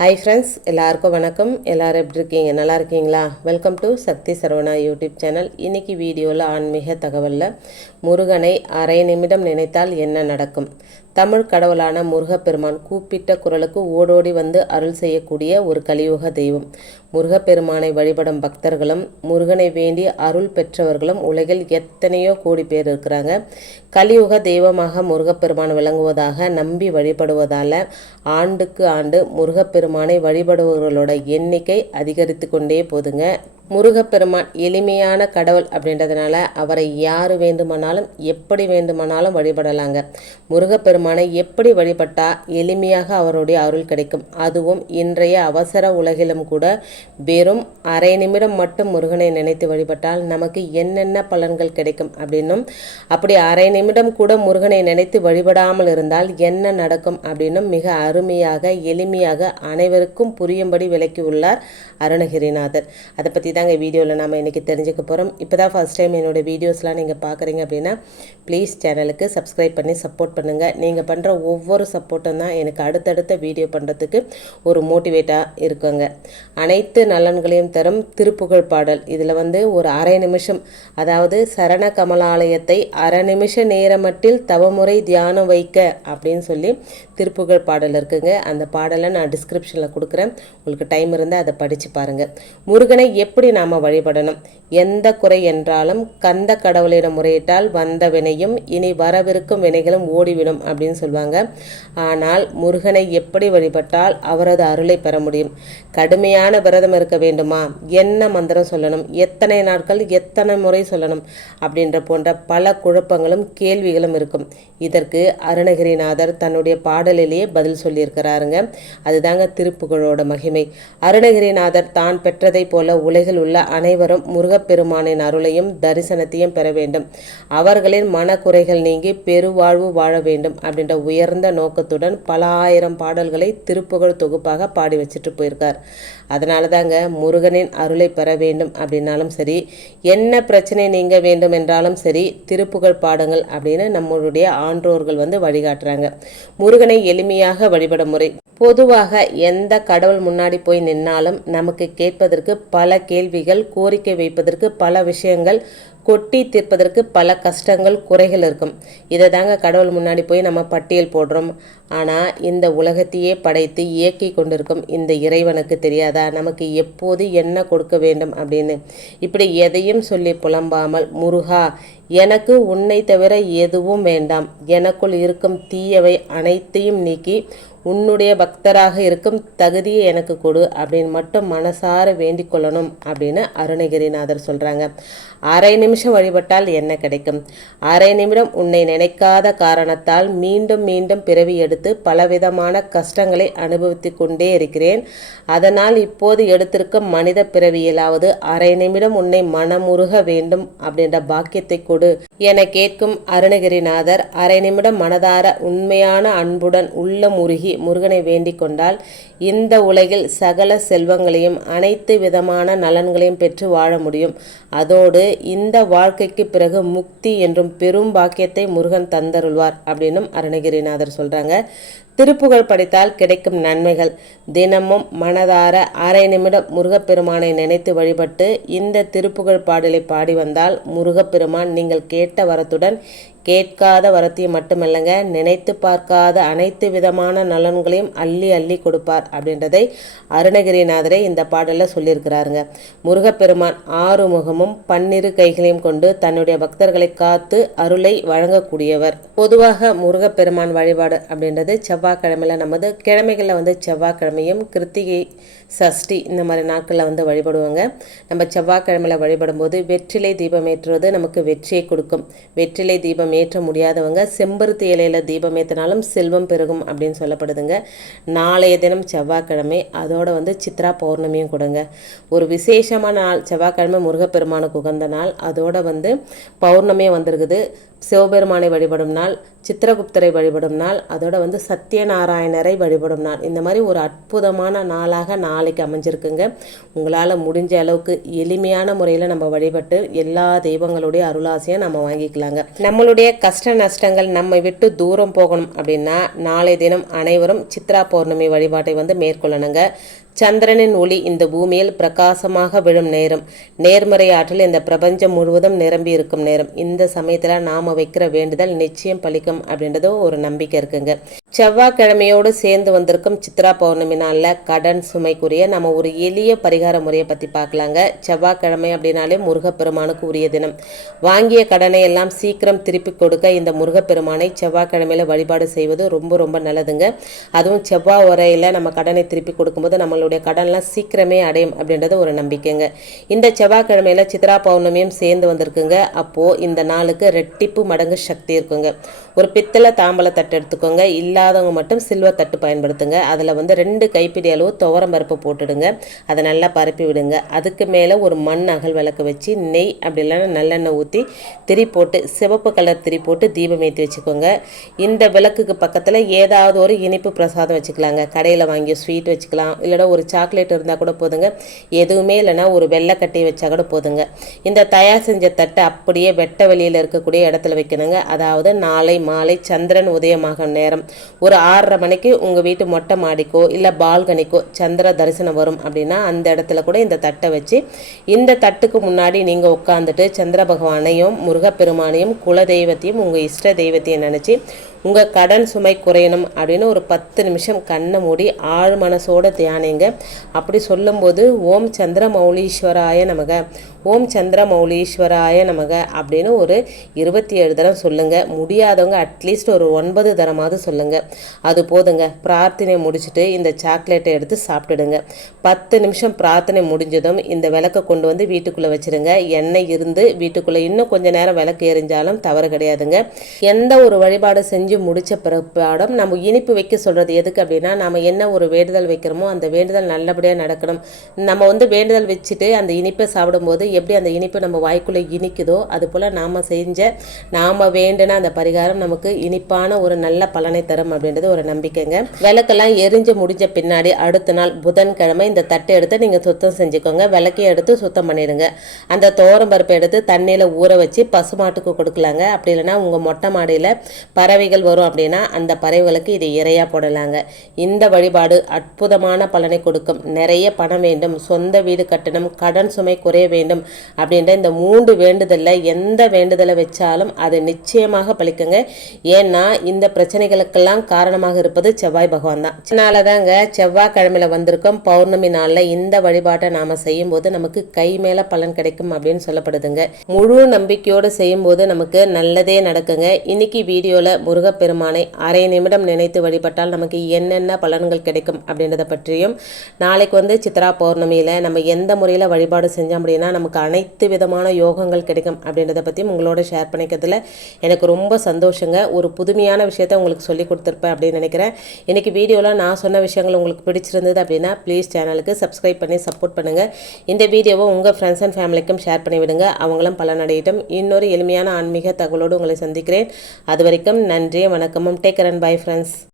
Hi friends, எல்லாருக்கும் வணக்கம். எல்லோரும் எப்படி இருக்கீங்க? நல்லா இருக்கீங்களா? Welcome to Sakthi Saravana YouTube channel. இன்றைக்கி வீடியோவில் ஆன்மீக தகவலில் முருகனை அரை நிமிடம் நினைத்தால் என்ன நடக்கும்? தமிழ் கடவுளான முருகப்பெருமான் கூப்பிட்ட குரலுக்கு ஓடோடி வந்து அருள் செய்யக்கூடிய ஒரு கலியுக தெய்வம். முருகப்பெருமானை வழிபடும் பக்தர்களும் முருகனை வேண்டி அருள் பெற்றவர்களும் உலகில் எத்தனையோ கோடி பேர் இருக்கிறாங்க. கலியுக தெய்வமாக முருகப்பெருமான் விளங்குவதாக நம்பி வழிபடுவதால் ஆண்டுக்கு ஆண்டு முருகப்பெருமானை வழிபடுபவர்களோட எண்ணிக்கை அதிகரித்து கொண்டே போதுங்க. முருகப்பெருமான் எளிமையான கடவுள் அப்படின்றதுனால அவரை யார் வேண்டுமானாலும் எப்படி வேண்டுமானாலும் வழிபடலாங்க. முருகப்பெருமானை எப்படி வழிபட்டால் எளிமையாக அவருடைய அருள் கிடைக்கும்? அதுவும் இன்றைய அவசர உலகிலும் கூட வெறும் அரை நிமிடம் மட்டும் முருகனை நினைத்து வழிபட்டால் நமக்கு என்னென்ன பலன்கள் கிடைக்கும் அப்படின்னும், அப்படி அரை நிமிடம் கூட முருகனை நினைத்து வழிபடாமல் இருந்தால் என்ன நடக்கும் அப்படின்னும் மிக அருமையாக எளிமையாக அனைவருக்கும் புரியும்படி விளக்கி உள்ளார் அருணகிரிநாதர். அதை பற்றி தாங்க வீடியோவில் நாம் இன்றைக்கி தெரிஞ்சுக்க போகிறோம். இப்போ தான் ஃபஸ்ட் டைம் என்னோடய வீடியோஸ்லாம் நீங்கள் பார்க்குறீங்க அப்படின்னா ப்ளீஸ் சேனலுக்கு சப்ஸ்கிரைப் பண்ணி சப்போர்ட் பண்ணுங்கள். நீங்கள் பண்ணுற ஒவ்வொரு சப்போர்ட்டும் தான் எனக்கு அடுத்தடுத்த வீடியோ பண்ணுறதுக்கு ஒரு மோட்டிவேட்டாக இருக்குங்க. அனைத்து நலன்களையும் தரும் திருப்புகழ் பாடல். இதில் ஒரு அரை நிமிஷம், அதாவது சரண கமலாலயத்தை அரை நிமிஷ நேரமட்டில் தவமுறை தியானம் வைக்க அப்படின்னு சொல்லி திருப்புகழ் பாடல் இருக்குங்க. அந்த பாடலை நான் டிஸ்கிரிப்ஷனில் கொடுக்குறேன். உங்களுக்கு டைம் இருந்தால் அதை படித்து பாருங்கள். முருகனை எப்படி நாம் வழிபடணும்? எந்த குறை என்றாலும் கந்த கடவுளிடம் முறையிட்டால் வந்த வினையும் இனி வரவிருக்கும் வினைகளும் ஓடிவிடும் அப்படின்னு சொல்லுவாங்க. ஆனால் முருகனை எப்படி வழிபட்டால் அவரது அருளை பெற முடியும்? கடுமையான விரதம் இருக்க வேண்டுமா? என்ன மந்திரம் சொல்லணும்? எத்தனை நாட்கள் எத்தனை முறை சொல்லணும்? அப்படின்ற போன்ற பல குழப்பங்களும் கேள்விகளும் இருக்கும். இதற்கு அருணகிரிநாதர் தன்னுடைய பாடலிலேயே பதில் சொல்லியிருக்கிறாருங்க. அதுதாங்க திருப்புகழோட மகிமை. அருணகிரிநாதர் தான் பெற்றதை போல உலகில் உள்ள அனைவரும் முருகப்பெருமானின் அருளையும் தரிசனத்தையும் பெற வேண்டும், அவர்களின் மனக்குறைகள் நீங்கி பெருவாழ்வு வாழ வேண்டும் அப்படின்ற உயர்ந்த நோக்கத்துடன் பல ஆயிரம் பாடல்களை திருப்புகழ் தொகுப்பாக பாடி வச்சுட்டு போயிருக்கார். அதனால தாங்க முருகனின் அருளை பெற வேண்டும் அப்படின்னாலும் சரி, என்ன பிரச்சனை நீங்க வேண்டும் என்றாலும் சரி, திருப்புகழ் பாடுங்கள் அப்படின்னு நம்மளுடைய ஆன்றோர்கள் வழிகாட்டுறாங்க. முருகனை எளிமையாக வழிபட முறை. பொதுவாக எந்த கடவுள் முன்னாடி போய் நின்னாலும் நமக்கு கேட்பதற்கு பல கேள்விகள், கோரிக்கை வைப்பதற்கு பல விஷயங்கள், கொட்டி தீர்ப்பதற்கு பல கஷ்டங்கள், குறைகள் இருக்கும். இதை தாங்க கடவுள் முன்னாடி போய் நம்ம பட்டியல் போடுறோம். ஆனால் இந்த உலகத்தையே படைத்து இயக்கி கொண்டிருக்கும் இந்த இறைவனுக்கு தெரியாதா நமக்கு எப்போது என்ன கொடுக்க வேண்டும் அப்படின்னு? இப்படி எதையும் சொல்லி புலம்பாமல், முருகா எனக்கு உன்னை தவிர எதுவும் வேண்டாம், எனக்குள் இருக்கும் தீயவை அனைத்தையும் நீக்கி உன்னுடைய பக்தராக இருக்கும் தகுதியை எனக்கு கொடு அப்படின்னு மட்டும் மனசார வேண்டிக் கொள்ளணும் அப்படின்னு அருணகிரிநாதர் சொல்கிறாங்க. அரை நிமிஷம் வழிபட்டால் என்ன கிடைக்கும்? அரை நிமிடம் உன்னை நினைக்காத காரணத்தால் மீண்டும் மீண்டும் பிறவி எடுத்து பலவிதமான கஷ்டங்களை அனுபவித்து கொண்டே இருக்கிறேன். அதனால் இப்போது எடுத்திருக்கும் மனித பிறவியிலாவது அரை நிமிடம் உன்னை மனமுருக வேண்டும் அப்படின்ற பாக்கியத்தை கொடு என கேட்கும் அருணகிரிநாதர் அரை நிமிடம் மனதார உண்மையான அன்புடன் உள்ள முருகி முருகனை வேண்டிக் கொண்டால் இந்த உலகில் சகல செல்வங்களையும் அனைத்து விதமான நலன்களையும் பெற்று வாழ முடியும். அதோடு இந்த வாழ்க்கைக்கு பிறகு முக்தி என்றும் பெரும் பாக்கியத்தை முருகன் தந்தருள்வார் அப்படின்னும் அருணகிரிநாதர் சொல்றாங்க. திருப்புகழ் படித்தால் கிடைக்கும் நன்மைகள். தினமும் மனதார அரை நிமிடம் முருகப்பெருமானை நினைத்து வழிபட்டு இந்த திருப்புகழ் பாடலை பாடி வந்தால் முருகப்பெருமான் நீங்கள் கேட்ட வரத்துடன் கேட்காத வரத்தையும் மட்டுமல்லங்க, நினைத்து பார்க்காத அனைத்து விதமான நலன்களையும் அள்ளி அள்ளி கொடுப்பார் அப்படின்றதை அருணகிரிநாதரை இந்த பாடலில் சொல்லியிருக்கிறாருங்க. முருகப்பெருமான் 6 முகமும் 12 கைகளையும் கொண்டு தன்னுடைய பக்தர்களை காத்து அருளை வழங்கக்கூடியவர். பொதுவாக முருகப்பெருமான் வழிபாடு அப்படின்றது செவ்வாய்க்கிழமையில் நமது கிழமைகளில் செவ்வாய்க்கிழமையும் கிருத்திகை சஷ்டி இந்த மாதிரி நாட்களில் வழிபடுவாங்க. நம்ம செவ்வாய்க்கிழமையில் வழிபடும் போது வெற்றிலை தீபம் ஏற்றுவது நமக்கு வெற்றியை கொடுக்கும். வெற்றிலை தீபம் ஏற்ற முடியாதவங்க செம்பருத்தி இலையில தீபம் ஏற்றினாலும் செல்வம் பெருகும் அப்படின்னு சொல்லப்படுதுங்க. நாளைய தினம் செவ்வாய்க்கிழமை, அதோட சித்ரா பௌர்ணமியும் கொடுங்க. ஒரு விசேஷமான நாள் செவ்வாய்க்கிழமை, முருகப்பெருமானுக்கு உகந்த நாள். அதோட பௌர்ணமியும் வந்திருக்குது. சிவபெருமானை வழிபடும் நாள், சித்திரகுப்தரை வழிபடும் நாள், அதோட வந்து சத்யநாராயணரை வழிபடும் நாள். இந்த மாதிரி ஒரு அற்புதமான நாளாக நாளைக்கு அமைஞ்சிருக்குங்க. உங்களால் முடிஞ்ச அளவுக்கு எளிமையான முறையில் நம்ம வழிபட்டு எல்லா தெய்வங்களுடைய அருளாசையை நம்ம வாங்கிக்கலாங்க. நம்மளுடைய கஷ்ட நஷ்டங்கள் நம்மை விட்டு தூரம் போகணும் அப்படின்னா நாளை தினம் அனைவரும் சித்ரா பௌர்ணமி வழிபாட்டை வந்து மேற்கொள்ளணுங்க. சந்திரனின் ஒளி இந்த பூமியில் பிரகாசமாக விழும் நேரம், நேர்மறை ஆற்றல் இந்த பிரபஞ்சம் முழுவதும் நிரம்பி இருக்கும் நேரம். இந்த சமயத்தில் நாம் வைக்கிற வேண்டுதல் நிச்சயம் பலிக்கும் அப்படின்றது ஒரு நம்பிக்கை இருக்குங்க. செவ்வாய்க்கிழமையோடு சேர்ந்து வந்திருக்கும் சித்ரா பௌர்ணமி நாளில் கடன் சுமைக்குரிய நம்ம ஒரு எளிய பரிகார முறையை பற்றி பார்க்கலாங்க. செவ்வாய்க்கிழமை அப்படின்னாலே முருகப்பெருமானுக்கு உரிய தினம். வாங்கிய கடனை எல்லாம் சீக்கிரம் திருப்பி கொடுக்க இந்த முருகப்பெருமானை செவ்வாய்க்கிழமையில் வழிபாடு செய்வது ரொம்ப ரொம்ப நல்லதுங்க. அதுவும் செவ்வாய் உரையில் நம்ம கடனை திருப்பி கொடுக்கும்போது நம்மளுடைய கடன்லாம் சீக்கிரமே அடையும் அப்படின்றது ஒரு நம்பிக்கைங்க. இந்த செவ்வாய்க்கிழமையில் சித்ரா பௌர்ணமியும் சேர்ந்து வந்திருக்குங்க. அப்போது இந்த நாளுக்கு ரெட்டிப்பு மடங்கு சக்தி இருக்குங்க. ஒரு பித்தளை தாம்பலை தட்டு எடுத்துக்கோங்க. இல்லாதவங்க மட்டும் சில்வர் தட்டு பயன்படுத்துங்க. அதில் வந்து 2 கைப்பிடி அளவு துவரம் பருப்பு போட்டுடுங்க. அதை நல்லா பரப்பி விடுங்க. அதுக்கு மேலே ஒரு மண் அகல் விளக்கு வச்சு நெய் அப்படி இல்லைன்னா நல்லெண்ணெய் ஊற்றி திரி போட்டு சிவப்பு கலர் திரி போட்டு தீபம் ஏற்றி வச்சுக்கோங்க. இந்த விளக்குக்கு பக்கத்தில் ஏதாவது ஒரு இனிப்பு பிரசாதம் வச்சுக்கலாங்க. கடையில் வாங்கி ஸ்வீட் வச்சுக்கலாம், இல்லைனா ஒரு சாக்லேட் இருந்தால் கூட போதுங்க. எதுவுமே இல்லைனா ஒரு வெள்ளைக்கட்டி வச்சா கூட போதுங்க. இந்த தயார் செஞ்ச தட்டை அப்படியே வெட்ட வெளியில் இருக்கக்கூடிய இடத்துல வைக்கணுங்க. அதாவது நாளை மாலை சந்திரன் உதயமாகும் நேரம் ஒரு 6:30 மணிக்கு உங்கள் வீட்டு மொட்டை மாடிக்கோ இல்லை பால்கனிக்கோ சந்திர தரிசனம் வரும் அப்படின்னா அந்த இடத்துல கூட இந்த தட்டை வச்சு இந்த தட்டுக்கு முன்னாடி நீங்கள் உட்காந்துட்டு சந்திர பகவானையும் முருகப்பெருமானையும் குல தெய்வத்தையும் உங்கள் இஷ்ட தெய்வத்தையும் நினச்சி உங்கள் கடன் சுமை குறையணும் அப்படின்னு ஒரு 10 நிமிஷம் கண்ணை மூடி ஆழ் மனசோட தியானிங்க. அப்படி சொல்லும்போது ஓம் சந்திர மௌலீஸ்வராய நமக, ஓம் சந்திர மௌலீஸ்வராய நமக அப்படின்னு ஒரு 27 தரம் சொல்லுங்கள். முடியாதவங்க அட்லீஸ்ட் ஒரு 9 தரமாவது சொல்லுங்கள். அது போதுங்க. பிரார்த்தனை முடிச்சுட்டு இந்த சாக்லேட்டை எடுத்து சாப்பிட்டுடுங்க. 10 நிமிஷம் பிரார்த்தனை முடிஞ்சதும் இந்த விளக்கை கொண்டு வந்து வீட்டுக்குள்ளே வச்சுருங்க. எண்ணெய் இருந்து வீட்டுக்குள்ளே இன்னும் கொஞ்சம் நேரம் விளக்கு எரிஞ்சாலும் தவறு கிடையாதுங்க. எந்த ஒரு வழிபாடு செஞ்சு முடிச்ச பிறப்பாடம் நம்ம இனிப்பு வைக்க சொல்கிறது எதுக்கு அப்படின்னா, நம்ம என்ன ஒரு வேண்டுதல் வைக்கிறோமோ அந்த வேண்டுதல் நல்லபடியாக நடக்கணும். நம்ம வந்து வேண்டுதல் வச்சுட்டு அந்த இனிப்பை சாப்பிடும்போது எப்படி அந்த இனிப்பு நம்ம வாய்க்குள்ளே இனிக்குதோ அதுபோல் நாம் வேண்டின அந்த பரிகாரம் நமக்கு இனிப்பான ஒரு நல்ல பலனை தரும் அப்படின்றது ஒரு நம்பிக்கைங்க. விளக்கெல்லாம் எரிஞ்சு முடிஞ்ச பின்னாடி அடுத்த நாள் புதன்கிழமை இந்த தட்டை எடுத்து நீங்கள் சுத்தம் செஞ்சுக்கோங்க. விளக்கையை எடுத்து சுத்தம் பண்ணிடுங்க. அந்த துவரம் பருப்பை எடுத்து தண்ணியில் ஊற வச்சு பசுமாட்டுக்கு கொடுக்கலாங்க. அப்படி இல்லைன்னா உங்கள் மொட்டை மாடியில் பறவைகள் வரும் அப்படின்னா அந்த பறவைகளுக்கு இதை இறையா போடலாங்க. இந்த வழிபாடு அற்புதமான பலனை கொடுக்கும். நிறைய பணம் வேண்டும், சொந்த வீடு கட்டணும், கடன் சுமை குறைய வேண்டும் அப்படின்ற இந்த 3 வேண்டுதலில் எந்த வேண்டுதலை வச்சாலும் அது நிச்சயமாக பலிக்குங்க. ஏன்னா இந்த பிரச்சனைகளுக்கெல்லாம் காரணமாக இருப்பது செவ்வாய் பகவான் தான். அதனால தாங்க செவ்வாய்க்கிழமையில் வந்திருக்கும் பௌர்ணமி நாளில் இந்த வழிபாட்டை நாம் செய்யும்போது நமக்கு கை மேலே பலன் கிடைக்கும் அப்படின்னு சொல்லப்படுதுங்க. முழு நம்பிக்கையோடு செய்யும்போது நமக்கு நல்லதே நடக்குங்க. இன்னைக்கு வீடியோவில் முருகப்பெருமானை அரை நிமிடம் நினைத்து வழிபட்டால் நமக்கு என்னென்ன பலன்கள் கிடைக்கும் அப்படின்றத பற்றியும், நாளைக்கு வந்து சித்ரா பௌர்ணமியில் நம்ம எந்த முறையில் வழிபாடு செஞ்சோம் அப்படின்னா நமக்கு அனைத்து விதமான யோகங்கள் கிடைக்கும் அப்படின்றத பற்றியும் உங்களோட ஷேர் பண்ணிக்கிறதுல எனக்கு ரொம்ப சந்தோஷங்க. ஒரு புதுமையான விஷயத்தை உங்களுக்கு சொல்லி கொடுத்துருப்பேன் அப்படின்னு நினைக்கிறேன். இன்றைக்கி வீடியோவில் நான் சொன்ன விஷயங்கள் உங்களுக்கு பிடிச்சிருந்தது அப்படின்னா ப்ளீஸ் சேனலுக்கு சப்ஸ்கிரைப் பண்ணி சப்போர்ட் பண்ணுங்கள். இந்த வீடியோவை உங்கள் ஃப்ரெண்ட்ஸ் அண்ட் ஃபேமிலிக்கும் ஷேர் பண்ணிவிடுங்க. அவங்களும் பலனடையட்டும். இன்னொரு எளிமையான ஆன்மீக தகவலோடு உங்களை சந்திக்கிறேன். அது வரைக்கும் நன்றி, வணக்கம். Take care and bye friends.